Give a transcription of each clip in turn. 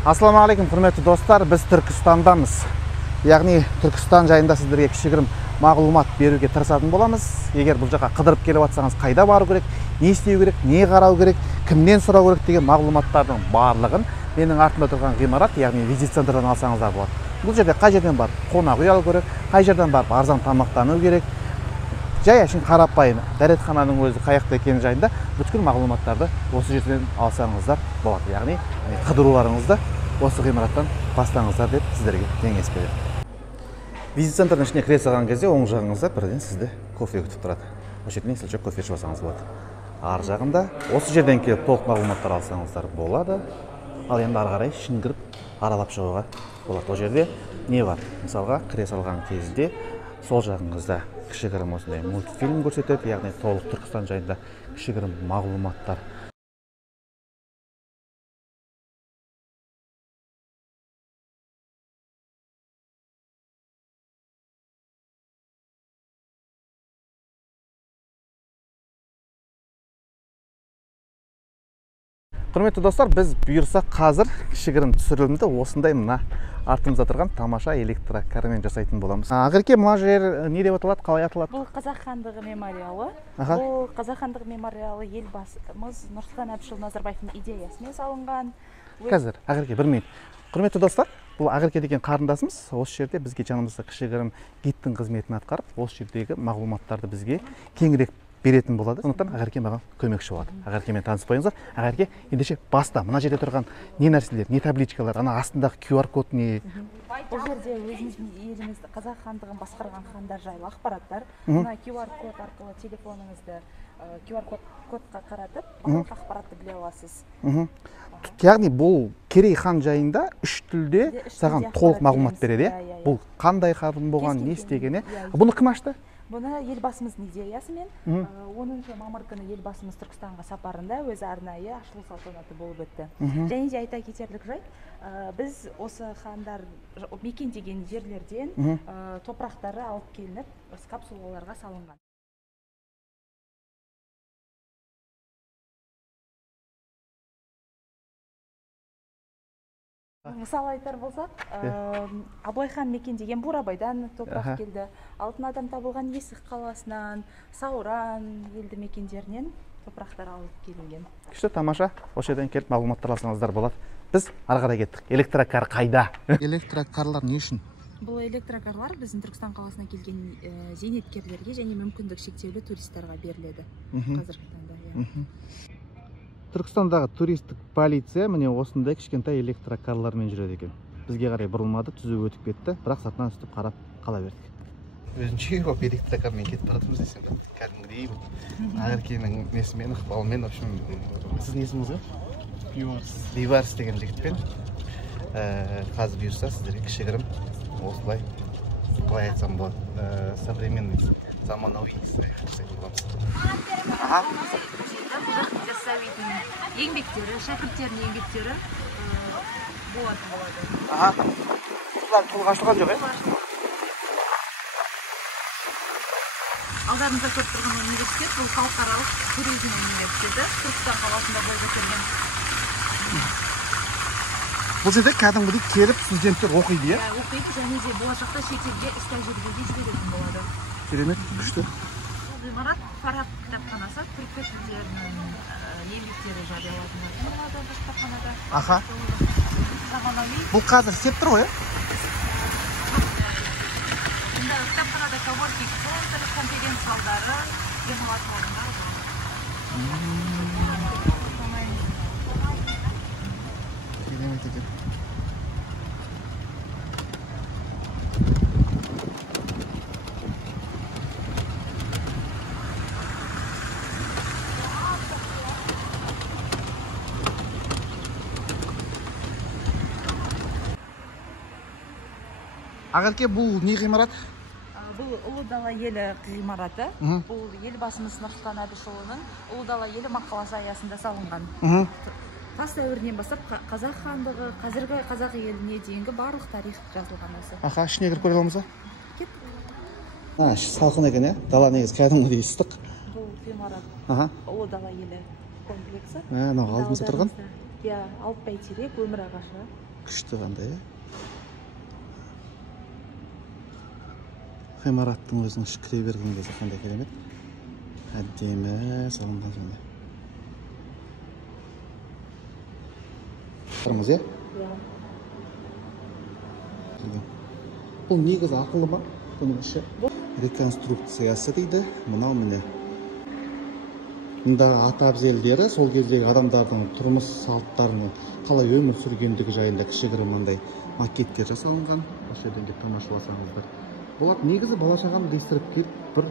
Ассаламағалейкум, құрметті достар, біз Түркістандамыз. Яғни Түркістан жайында сіздерге кішігірім мағлұмат беруге тырысатын боламыз. Егер бұл жаққа қыдырып келіп жатсаңыз, қайда бару керек, не істеу керек, не қарау керек, кімнен сұрау керек деген мағлұматтардың барлығын менің артымда тұрған ғимарат, яғни визит центрдан алсаңыздар болады. Бұл жерде қай жерден барып қонақ үй алу керек, қай жерден барып арзан тамақтану керек, жай әшейін қарапайым дәретхананың өзі қаяқта екені жайында бүткіл мағлұматтарды осы жерден алсаңыздар болады. Яғни қыдыруларыңызды осы ғимараттан бастаңыздар деп сіздерге кеңес беремін. Визит центрдің ішіне кіре салған кезде оң жағыңызда бірден сізді кофе күтіп тұрады. Осы жерден сілші кофе ішіп алсаңыз болады. Ар жағында осы жерден келіп толық мағлұматтар алсаңыздар болады. Ал енді ары қарай ішін кіріп аралап шығуға болады. Ол жерде не бар? Мысалға кіре салған кезде сол жағыңызда кішігірім осындай мультфильм көрсетеді, яғни толық Түркістан жайында кішігірім мағлұматтар. Құрметті достар, біз бұйырса қазір кішігірім түсірілімді осындай мына артымызда тұрған тамаша электрокармен жасайтын боламыз. Ақерке, мына жер не деп аталады, қалай аталады? Бұл Қазақ хандығы мемориалы. Бұл Қазақ хандығы мемориалы елбасымыз Нұрсұлтан Әбішұлы Назарбаевтың идеясымен салынған. Қазір, Ақерке, бір минут. Құрметті достар, бұл Ақерке деген қарындасымыз осы жерде бізге жанымызда кішігірім гидтің қызметін атқарып, осы жердегі мағлұматтарды бізге кеңірек беретін болады. Сондықтан Ақерке маған көмекші болады. Ақеркемен таныспайыңыздар. Ақерке, ендеше баста мына жерде тұрған не нәрселер, не табличкалар, ана астындағы QR код не? Бұл жерде өзіміздің елімізді Қазақ хандығын басқарған хандар жайлы ақпараттар. Мына QR код арқылы телефоныңызды QR кодқа қаратып, барлық ақпаратты біле аласыз. Яғни бұл Керей хан жайында үш тілде саған толық мағлұмат береді. Бұл қандай хан болған, не істегені? Бұны кім ашты? Бұны елбасымыздың идеясымен 10 мамыр күні елбасымыз Түркістанға сапарында өзі арнайы ашылу салтанаты болып өтті. Және де айта кетерлік жай, біз осы хандар мекендеген жерлерден топырақтары алып келініп, капсулаларға салынған. Мысалы айтар болсақ, Абылай хан мекендеген Бурабайдан топырақ келді. Алтын адам табылған Есік қаласынан, Сауран елді мекендерінен топырақтар алып келінген. Күшті, тамаша. Осы жерден келіп мағлұматтар алсаңыздар болады. Біз ары қарай кеттік. Электрокар қайда? Электрокарлар не үшін? Бұл электрокарлар біздің Түркістан қаласына келген зейнеткерлерге және мүмкіндік шектеулі туристарға беріледі. Қазіргі таңда. Түркістандағы туристік полиция міне осындай кішкентай электрокарлармен жүреді екен. Бізге қарай бұрылмады, түзу өтіп кетті, бірақ сыртынан үстіп қарап қала бердік. Өзінше оп электрокармен кетіп баратырмыз десем, кәдімгідей Ақеркенің несімен, ықпалымен, в общем, сіздің есіміңіз ғой? Бейбарыс деген жігітпен қазір бұйырса сіздерге кішігірім осылай, қалай айтсам болады, современный, заманауи жасайтын боламыз. Еңбектері, шәкірттерінің еңбектері болатын болады. Бұлар толық ашылған жоқ, Алдарыңызда көріп тұрған университет, бұл халықаралық туризм университеті, Түркістан қаласында бой көтерген. Бұл жерде кәдімгідей келіп студенттер оқиды, иә? Оқиды, және де болашақта шетелге іс тәжірибеге жіберетін болады. Керемет, күшті. Бұл ғимарат Фараб кітапханасы, түркі тілдерінің еңбектері жарияланатын болады бұл кітапханада. Бұл қазір істеп тұр ғой, кітапханада коворкинг центр, конференц-залдары, демалатын орындар бар. Керемет екен. Ақерке, бұл не ғимарат? Бұл Ұлы Дала елі ғимараты. Бұл елбасымыз Нұрсұлтан Әбішұлының Ұлы Дала елі мақаласы аясында салынған. Тас дәуірінен бастап Қазақ хандығы, қазіргі қазақ еліне дейінгі барлық тарих жазылған осы. Ішіне кіріп көре аламыз ба? Кет. Салқын екен, иә? Дала негізі кәдімгідей ыстық. Бұл ғимарат Ұлы Дала елі комплексі. Алдымызда тұрған? иә, алып бәйтерек, өмір ағашы. Күшті қандай, ғимараттың өзінің іші кіре берген кезде қандай керемет. Әдемі салынған сондай. Тұрмыз, Иә. Бұл негізі ақылы ма? Бұның іші реконструкциясы дейді. Мынау міне. Мұнда ата әбзелдері сол кездегі адамдардың тұрмыс салттарының қалай өмір сүргендігі жайында кішігірім мындай макеттер жасалынған. Осы жерден келіп тамашаласаңыздар болады. Негізі бала-шағаны іздестіріп келіп бір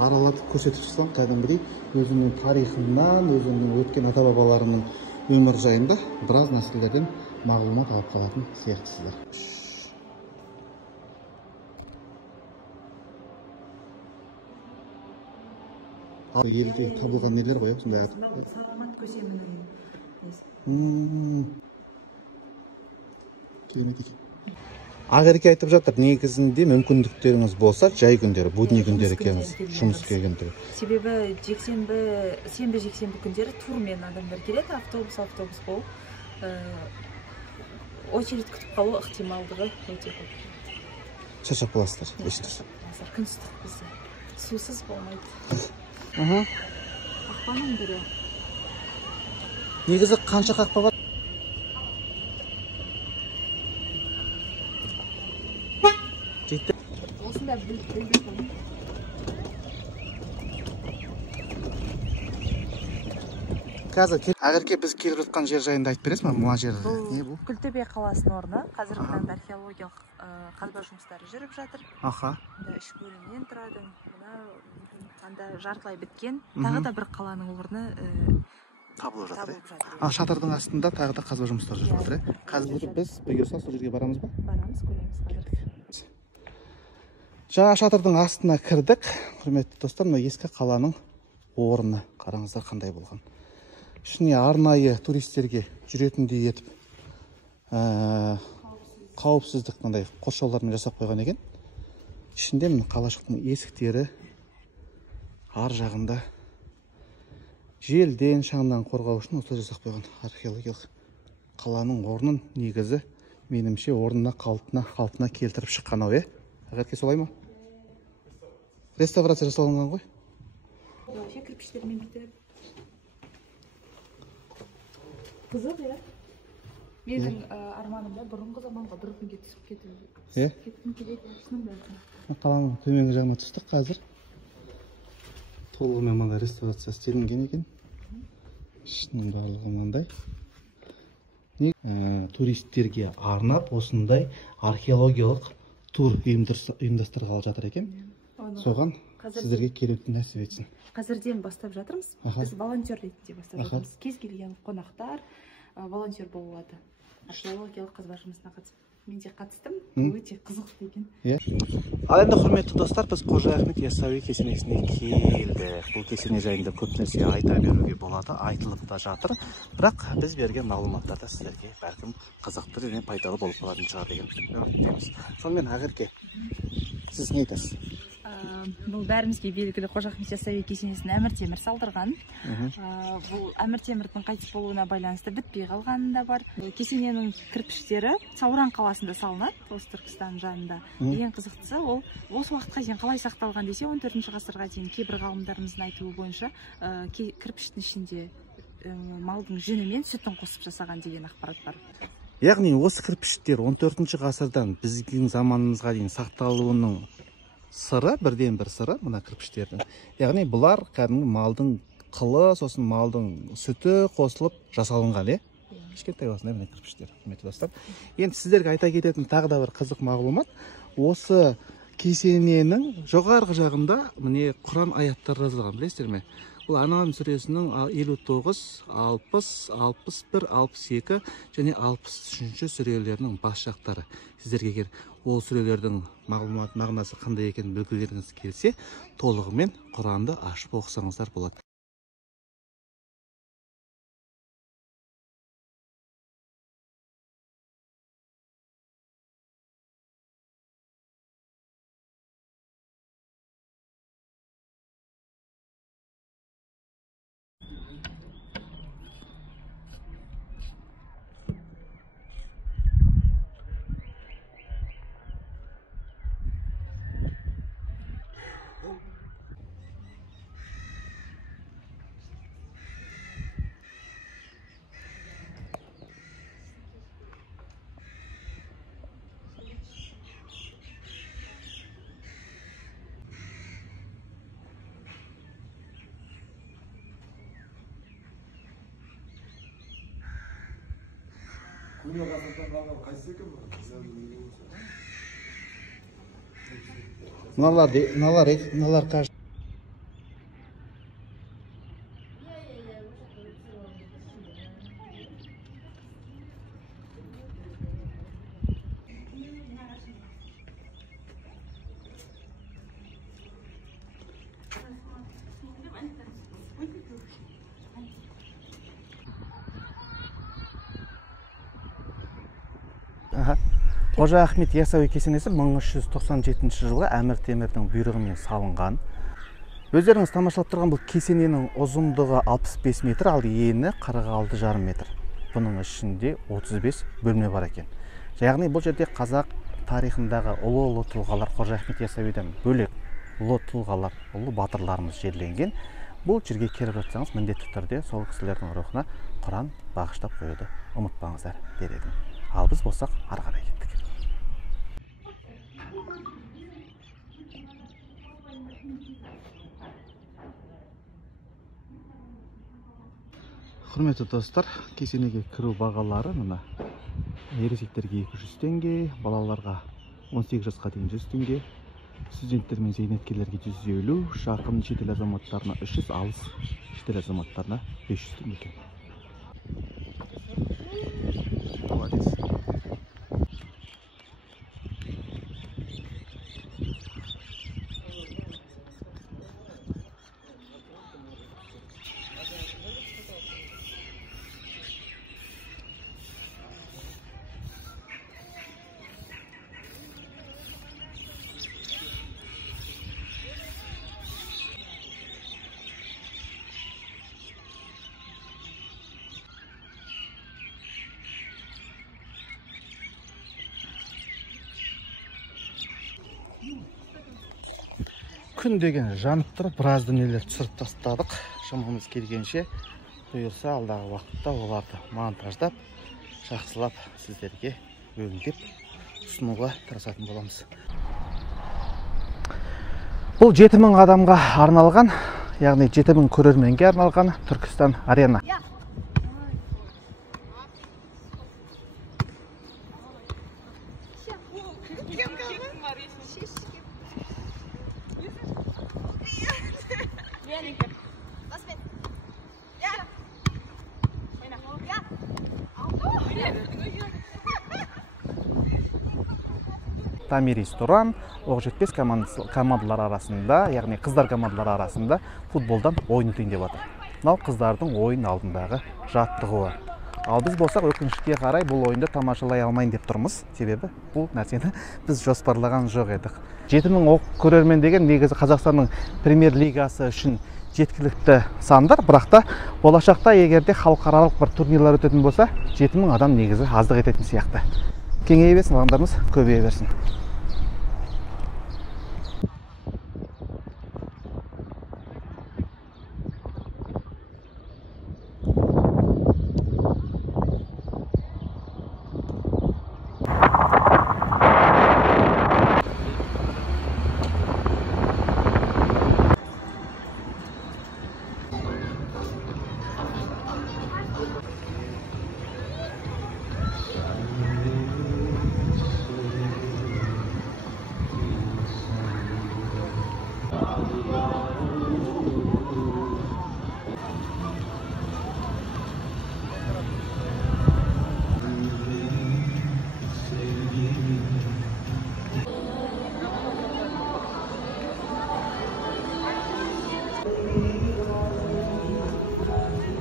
аралатып көрсетіп шықсаң, кәдімгідей өзінің тарихынан, өзінің өткен ата-бабаларының өмір жайында біраз нәрселерден мағлұмат алып қалатын сияқтысыздар. Ал елде табылған нелер ғой, сондай Саламат көсемінің. Керемет екен. Ақерке айтып жатыр, негізінде мүмкіндіктеріңіз болса, жай күндері, будний күндері келіңіз, жұмыс күндері. Себебі сенбі жексенбі күндері турмен адамдар келеді, автобус болып. Очередь күтіп қалу ықтималдығы өте көп. Шаршап қаласыздар, ешқашан. Күн ыстық бізде. Сусыз болмайды. Қақпаның бірі. Негізі қанша қақпа бар? Жетті. Осында білді. Қазір Ақерке біз келіп жатқан жер жайында айтып бересіз ме? Мына жер не бұл? Күлтөбе қаласының орны. Қазіргі таңда археологиялық қазба жұмыстары жүріп жатыр. Аха. Үш бөлімнен тұрады. Мына жартылай біткен. Тағы да бір қаланың орны табылып жатыр. Шатырдың астында тағы да қазба жұмыстары жүріп жатыр. Қазір біз бұйырса сол жерге барамыз ба? Барамыз, көреміз қазір. Жаңа шатырдың астына кірдік. Құрметті достар, мына ескі қаланың орны қараңыздар қандай болған. Ішіне арнайы туристерге жүретіндей етіп қауіпсіздік қандай қоршаулармен жасап қойған екен. Ішінде міне қалашықтың есіктері ар жағында желден, шаңнан қорғау үшін осылай жасап қойған. Археологиялық қаланың орнын негізі менімше орнына қалпына келтіріп шыққан ау, Ақерке солай ма? Реставрация жасалынған ғой? Вообще кірпіштермен бітіп. Қызық, Менің арманымда бұрынғы заманға бір күнге түсіп кеткім келеді. Қаланың төменгі жағына түстік қазір. Толығымен мынандай реставрация істелінген екен. Ішінің барлығы мынандай. Туристерге арнап осындай археологиялық тур ұйымдастырғалы жатыр екен. Соған сіздерге келуді нәсіп етсін. Қазірден бастап жатырмыз. Біз волонтер ретінде бастап жатырмыз. Кез келген қонақтар волонтер бола алады. Археологиялық қазба жұмысына қатысып. Мен де қатыстым. Өте қызықты екен. Ал енді құрметті достар, біз Қожа Ахмет Яссауи кесенесіне келдік. Бұл кесене жайында көп нәрсе айта беруге болады, айтылып та жатыр. Бірақ біз берген мағлұматтарда сіздерге бәлкім қызықты және пайдалы болып қалатын шығар деген үміттеміз. Сонымен Ақерке, сіз не айтасыз? Бұл бәрімізге белгілі Қожа Ахмет Яссауи кесенесін Әмір Темір салдырған. Бұл Әмір Темірдің қайтыс болуына байланысты бітпей қалғаны да бар. Кесененің кірпіштері Сауран қаласында салынады, осы Түркістан жанында. Ең қызықтысы, ол осы уақытқа дейін қалай сақталған десе, 14 ғасырға дейін кейбір ғалымдарымыздың айтуы бойынша кірпіштің ішінде малдың жүні мен сүтін қосып жасаған деген ақпарат бар. Яғни осы кірпіштер 14 ғасырдан біздің заманымызға дейін сақталуының сыры, бірден бір сыры мына кірпіштердің. Яғни бұлар кәдімгі малдың қылы, сосын малдың сүті қосылып жасалынған, кішкентай осындай мына кірпіштер, құрметті достар. Енді сіздерге айта кететін тағы да бір қызық мағлұмат. Осы кесененің жоғарғы жағында міне Құран аяттары жазылған, білесіздер ме? Бұл Ан'ам сүресінің 59, 60, 61, 62 және 63 сүрелерінің бас жақтары. Сіздерге егер ол сүрелердің мағынасы қандай екенін білгілеріңіз келсе, толығымен Құранды ашып оқысаңыздар болады. Мыналар кажется. Қожа Ахмет Яссауи кесенесі 1397 жылы Әмір Темірдің бұйрығымен салынған. Өздеріңіз тамашалап тұрған бұл кесененің ұзындығы 65 метр, ал ені 46,5 метр. Бұның ішінде 35 бөлме бар екен. Яғни бұл жерде қазақ тарихындағы ұлы тұлғалар, Қожа Ахмет Яссауиден бөлек ұлы тұлғалар, ұлы батырларымыз жерленген. Бұл жерге келіп жатсаңыз, міндетті түрде сол кісілердің рухына Құран бағыштап қоюды ұмытпаңыздар дер едім. Ал біз болсақ ары қарай кеттік. Құрметті достар, кесенеге кіру бағалары мына. Ересектерге 200 теңге, балаларға 18 жасқа дейін 100 теңге, студенттер мен зейнеткерлерге 150, жақын шетел азаматтарына 300, алыс шетел азаматтарына 500 теңге. Молодец. Күн деген жанып тұрып, біраз дүниелер түсіріп тастадық. Шамамыз келгенше, бұйырса алдағы уақытта оларды монтаждап, жақсылап сіздерге өңдеп ұсынуға тырысатын боламыз. Бұл 7000 адамға арналған, яғни 7000 көрерменге арналған Түркістан арена. Тамирис Туран, Оқжетпес командалар арасында, яғни қыздар командалар арасында футболдан ойын өтейін деп жатыр. Мынау қыздардың ойын алдындағы жаттығуы. Ал біз болсақ өкінішке қарай бұл ойынды тамашалай алмайын деп тұрмыз. Себебі бұл нәрсені біз жоспарлаған жоқ едік. 7000 көрермен деген негізі Қазақстанның премьер лигасы үшін жеткілікті сандар, бірақ та болашақта егерде халықаралық бір турнирлар өтетін болса, 7000 адам негізі аздық ететін сияқты. Кеңейе берсін, алаңдарымыз көбейе берсін.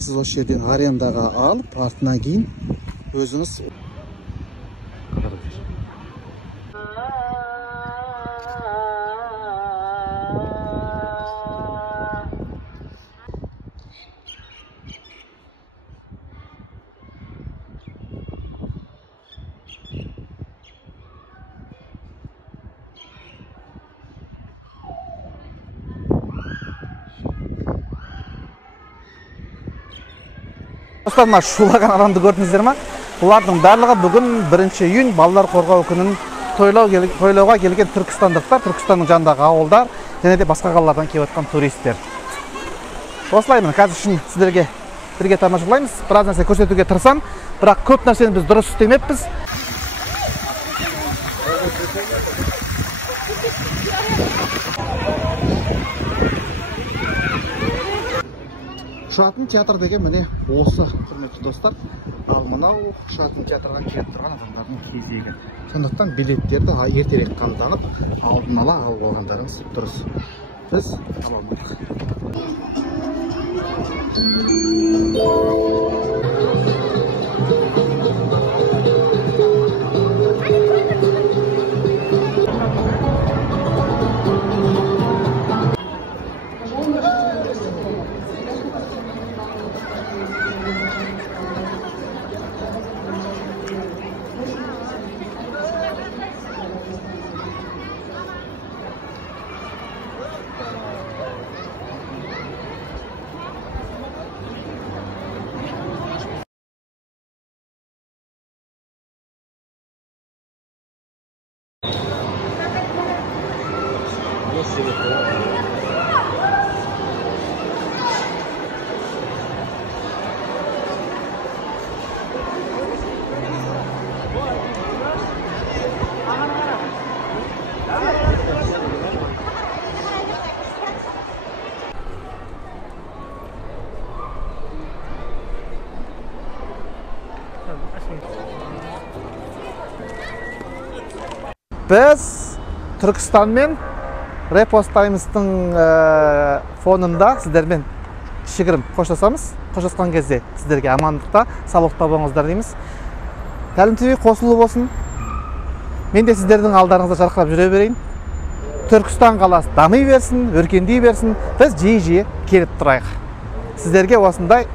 Сіз осы жерден арендаға алып, артына кейін өзіңіз Достарына шулаған адамды көрдіңіздер ма? Бұлардың барлығы бүгін 1 июнь балалар қорғау күнін тойлауға келген түркістандықтар, Түркістанның жанындағы ауылдар, және де басқа қалалардан келіп жатқан туристер. Осылай міне қазір үшін сіздерге бірге тамашалаймыз. Біраз нәрсе көрсетуге тырысамын, бірақ көп нәрсені біз дұрыс істемеппіз. Ұшатын театр деген міне осы, құрметті достар. Ал мынау ұшатын театрға келіп тұрған адамдардың кезегі. Сондықтан билеттерді ертерек қамданып, алдын ала алып алғандарыңыз дұрыс. Біз ала алмадық. Біз Түркістан мен Репостаймыстың фонында сіздермен кішігірім қоштасамыз. Қоштасқан кезде сіздерге амандықта, саулықта болыңыздар дейміз. Тәлім ТВ қосылу болсын. Мен де сіздердің алдарыңызда жарқырап жүре берейін. Түркістан қаласы дами берсін, өркендей берсін. Біз жиі келіп тұрайық. Сіздерге осындай